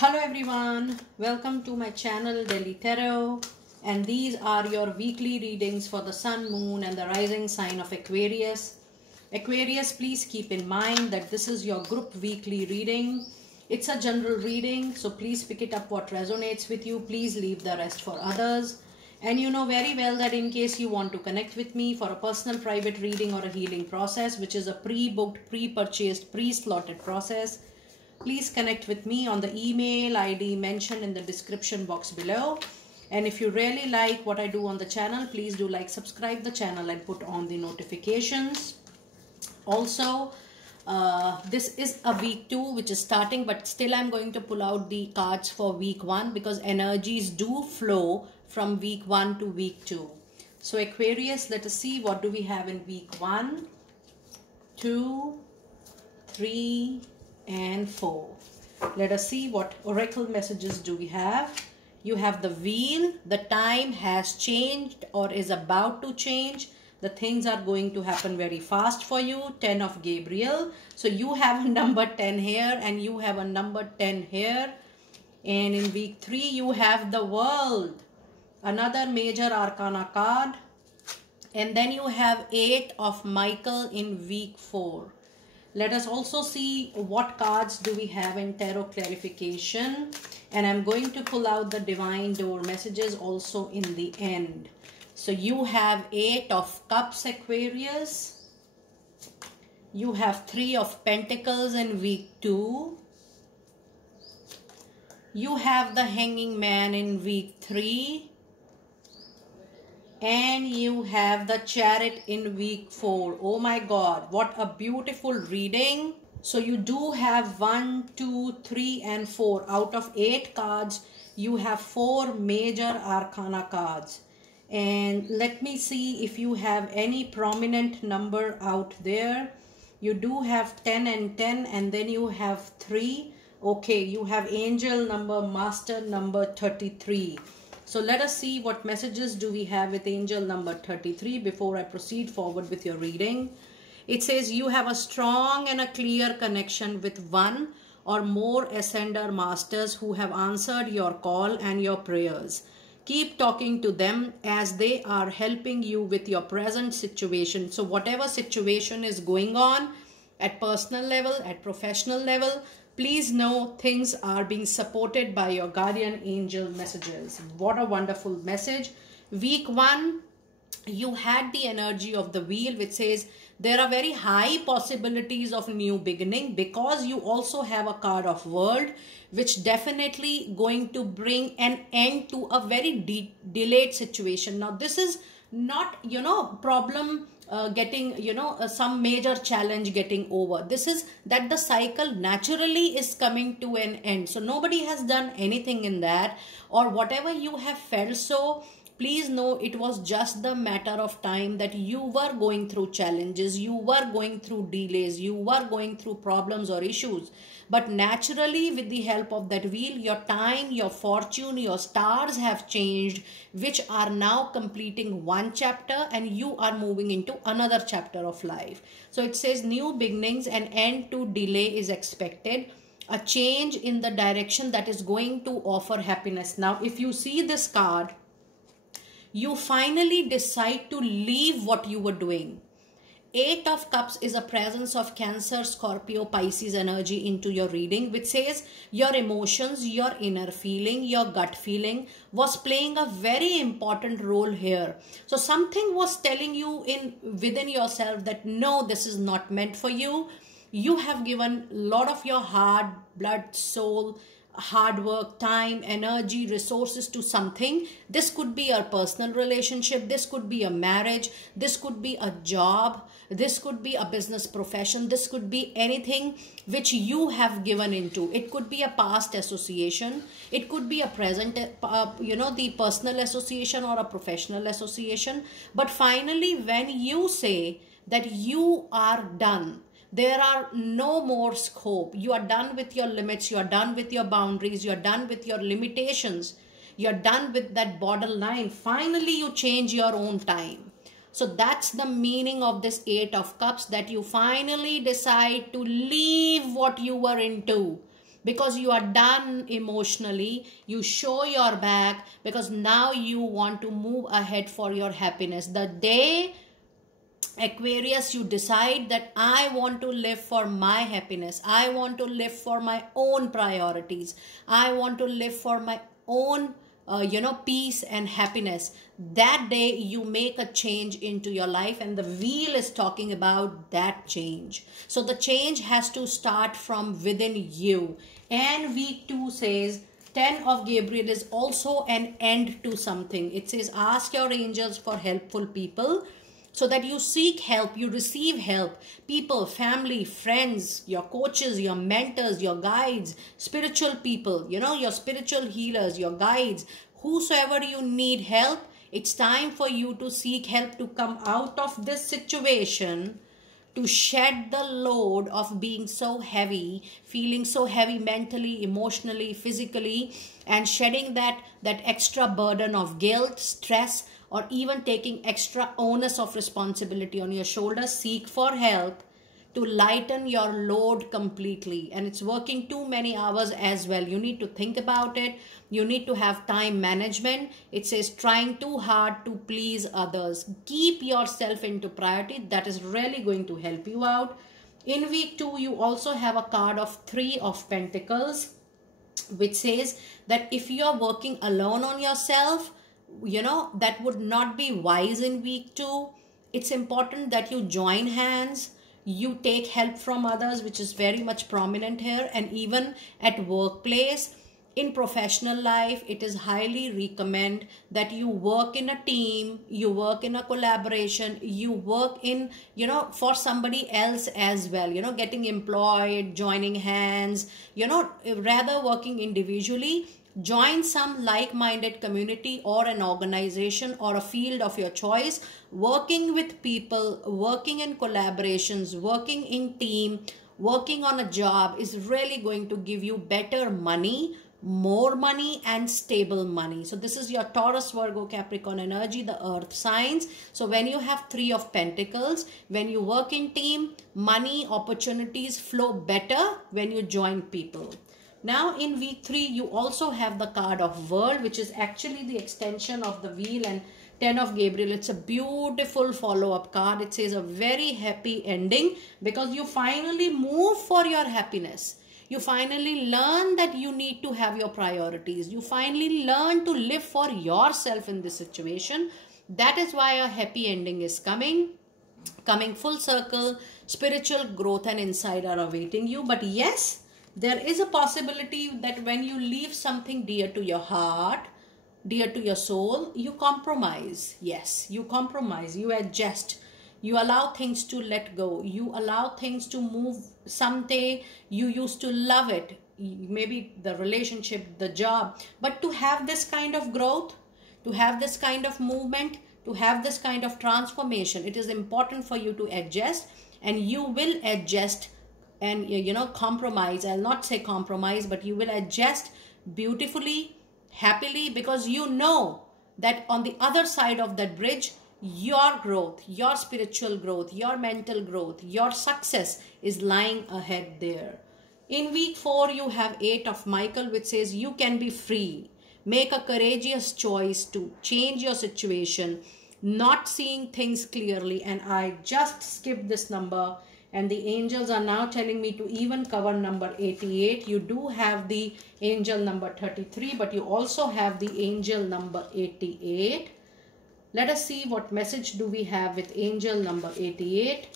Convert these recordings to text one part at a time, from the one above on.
Hello everyone, welcome to my channel Delhi Tarot, and these are your weekly readings for the sun, moon and the rising sign of Aquarius. Aquarius, please keep in mind that this is your group weekly reading. It's a general reading, so please pick it up what resonates with you. Please leave the rest for others. And you know very well that in case you want to connect with me for a personal private reading or a healing process, which is a pre-booked, pre-purchased, pre-slotted process, please connect with me on the email ID mentioned in the description box below. And if you really like what I do on the channel, please do like, subscribe the channel and put on the notifications. Also, this is a week 2 which is starting, but still I'm going to pull out the cards for week 1 because energies do flow from week 1 to week 2. So Aquarius, let us see what do we have in week 1, 2, 3 and 4. Let us see what oracle messages do we have. You have the wheel. The time has changed or is about to change. The things are going to happen very fast for you. 10 of Gabriel. So you have a number 10 here and you have a number 10 here. And in week 3 you have the world, another major arcana card. And then you have 8 of Michael in week 4. Let us also see what cards do we have in tarot clarification, and I'm going to pull out the divine door messages also in the end. So you have 8 of Cups, Aquarius. You have 3 of Pentacles in week 2. You have the Hanging Man in week 3. And you have the Chariot in week 4. Oh my God, what a beautiful reading. So you do have 1, 2, 3 and 4. Out of 8 cards, you have 4 major arcana cards. And let me see if you have any prominent number out there. You do have 10 and 10, and then you have 3. Okay, you have angel number, master number 33. So let us see what messages do we have with angel number 33 before I proceed forward with your reading. It says you have a strong and a clear connection with one or more ascender masters who have answered your call and your prayers. Keep talking to them as they are helping you with your present situation. So whatever situation is going on at personal level, at professional level, please know things are being supported by your guardian angel messages. What a wonderful message. Week 1, you had the energy of the wheel, which says there are very high possibilities of new beginning, because you also have a card of world, which definitely going to bring an end to a very delayed situation. Now this is not, problem getting, some major challenge getting over. This is that the cycle naturally is coming to an end. So nobody has done anything in that, or whatever you have felt. So please know it was just the matter of time that you were going through challenges, you were going through delays, you were going through problems or issues. But naturally, with the help of that wheel, your time, your fortune, your stars have changed, which are now completing one chapter and you are moving into another chapter of life. So it says new beginnings, and end to delay is expected. A change in the direction that is going to offer happiness. Now, if you see this card, you finally decide to leave what you were doing. 8 of Cups is a presence of Cancer, Scorpio, Pisces energy into your reading, which says your emotions, your inner feeling, your gut feeling was playing a very important role here. So something was telling you within yourself that no, this is not meant for you. You have given a lot of your heart, blood, soul, hard work, time, energy, resources to something. This could be a personal relationship, this could be a marriage, this could be a job, this could be a business profession, this could be anything which you have given into. It could be a past association, it could be a present, the personal association or a professional association. But finally, when you say that you are done, there are no more scope. You are done with your limits. You are done with your boundaries. You are done with your limitations. You are done with that borderline. Finally, you change your own time. So that's the meaning of this 8 of Cups, that you finally decide to leave what you were into. because you are done emotionally. You show your back because now you want to move ahead for your happiness. The day, Aquarius, you decide that I want to live for my happiness, I want to live for my own priorities, I want to live for my own peace and happiness, that day you make a change into your life, and the wheel is talking about that change. So the change has to start from within you. And week 2 says 10 of Gabriel is also an end to something. It says ask your angels for helpful people, so that you seek help, you receive help. People, family, friends, your coaches, your mentors, your guides, spiritual people, your spiritual healers, your guides, whosoever you need help. It's time for you to seek help to come out of this situation, to shed the load of being so heavy, feeling so heavy mentally, emotionally, physically, and shedding that extra burden of guilt, stress, or even taking extra onus of responsibility on your shoulders. Seek for help to lighten your load completely. And it's working too many hours as well. You need to think about it. You need to have time management. It says trying too hard to please others. Keep yourself into priority. That is really going to help you out. In week 2, you also have a card of 3 of Pentacles, which says that if you are working alone on yourself, that would not be wise in week 2. It's important that you join hands, you take help from others, which is very much prominent here. And even at workplace, in professional life, it is highly recommend that you work in a team, you work in a collaboration, you work in, for somebody else as well, getting employed, joining hands, rather working individually. Join some like-minded community or an organization or a field of your choice. Working with people, working in collaborations, working in team, working on a job is really going to give you better money, more money, and stable money. So this is your Taurus, Virgo, Capricorn energy, the earth signs. So when you have 3 of Pentacles, when you work in team, money, opportunities flow better when you join people. Now in week 3, you also have the card of World, which is actually the extension of the wheel, and 10 of Gabriel. It's a beautiful follow-up card. It says a very happy ending because you finally move for your happiness. You finally learn that you need to have your priorities. You finally learn to live for yourself in this situation. That is why a happy ending is coming full circle. Spiritual growth and insight are awaiting you. But yes, there is a possibility that when you leave something dear to your heart, dear to your soul, you compromise. Yes, you compromise, you adjust, you allow things to let go, you allow things to move. Someday you used to love it, maybe the relationship, the job, but to have this kind of growth, to have this kind of movement, to have this kind of transformation, it is important for you to adjust, and you will adjust and compromise. I'll not say compromise, but you will adjust beautifully, happily, because you know that on the other side of that bridge, your growth, your spiritual growth, your mental growth, your success is lying ahead there. In week 4, you have 8 of Michael, which says you can be free. Make a courageous choice to change your situation, not seeing things clearly. And I just skipped this number, and the angels are now telling me to even cover number 88. You do have the angel number 33, but you also have the angel number 88. Let us see what message do we have with angel number 88.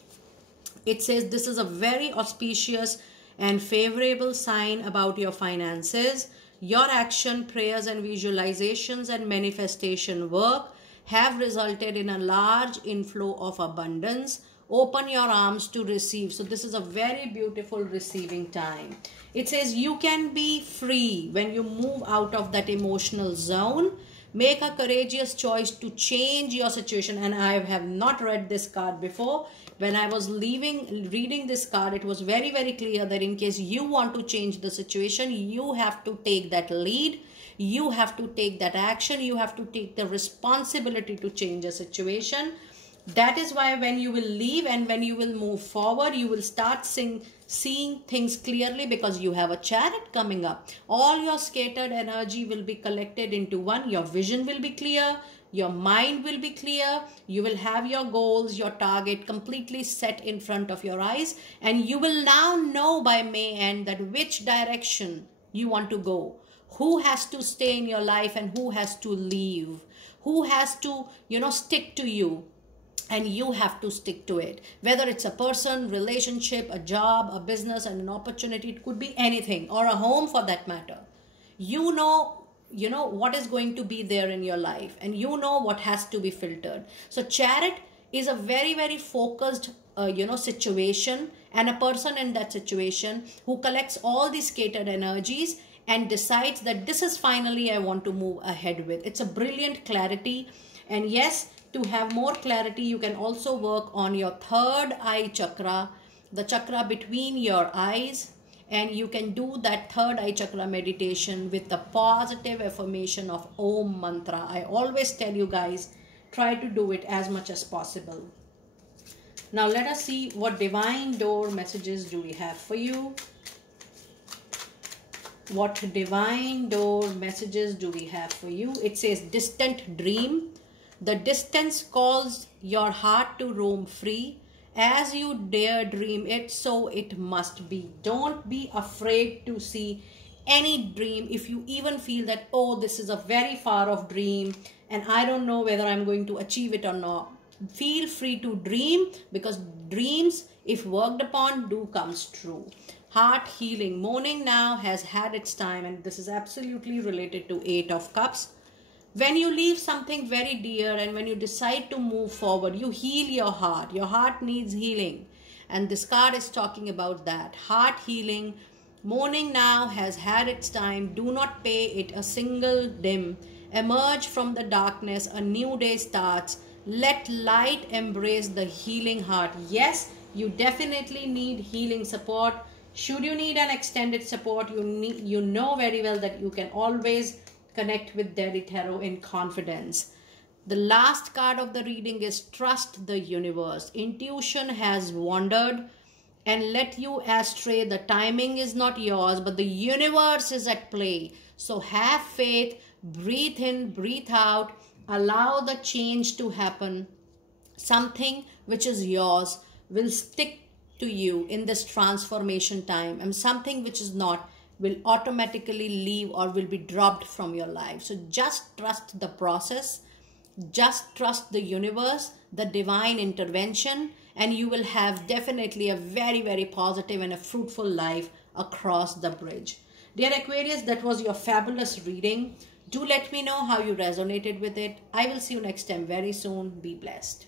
It says this is a very auspicious and favorable sign about your finances. Your action, prayers and visualizations and manifestation work have resulted in a large inflow of abundance. Open your arms to receive. So this is a very beautiful receiving time. It says you can be free when you move out of that emotional zone. Make a courageous choice to change your situation. And I have not read this card before. When I was reading this card, it was very, very clear that in case you want to change the situation, you have to take that lead. You have to take that action. You have to take the responsibility to change a situation. That is why when you will leave and when you will move forward, you will start seeing seeing things clearly because you have a chariot coming up. All your scattered energy will be collected into one. Your vision will be clear. Your mind will be clear. You will have your goals, your target completely set in front of your eyes. And you will now know by May end that which direction you want to go. Who has to stay in your life and who has to leave. Who has to, stick to you. And you have to stick to it. Whether it's a person, relationship, a job, a business, and an opportunity. It could be anything, or a home for that matter. You know what is going to be there in your life, and you know what has to be filtered. So chariot is a very, very focused situation, and a person in that situation who collects all these scattered energies and decides that this is finally I want to move ahead with. It's a brilliant clarity. And yes, to have more clarity, you can also work on your third eye chakra, the chakra between your eyes. And you can do that third eye chakra meditation with the positive affirmation of Om mantra. I always tell you guys, try to do it as much as possible. Now let us see what divine door messages do we have for you. What divine door messages do we have for you? It says distant dream. The distance calls your heart to roam free. As you dare dream it, so it must be. Don't be afraid to see any dream. If you even feel that, oh, this is a very far off dream and I don't know whether I'm going to achieve it or not. Feel free to dream, because dreams, if worked upon, do comes true. Heart healing. Mourning now has had its time, and this is absolutely related to 8 of Cups. When you leave something very dear and when you decide to move forward, you heal your heart. Your heart needs healing. And this card is talking about that. Heart healing. Mourning now has had its time. Do not pay it a single dim. Emerge from the darkness. A new day starts. Let light embrace the healing heart. Yes, you definitely need healing support. Should you need an extended support, you know very well that you can always connect with delhitarott in confidence. The last card of the reading is trust the universe. Intuition has wandered and let you astray. The timing is not yours, but the universe is at play. So have faith, breathe in, breathe out, allow the change to happen. Something which is yours will stick to you in this transformation time, and something which is not will automatically leave or will be dropped from your life. So just trust the process, just trust the universe, the divine intervention, and you will have definitely a very, very positive and a fruitful life across the bridge. Dear Aquarius, that was your fabulous reading. Do let me know how you resonated with it. I will see you next time very soon. Be blessed.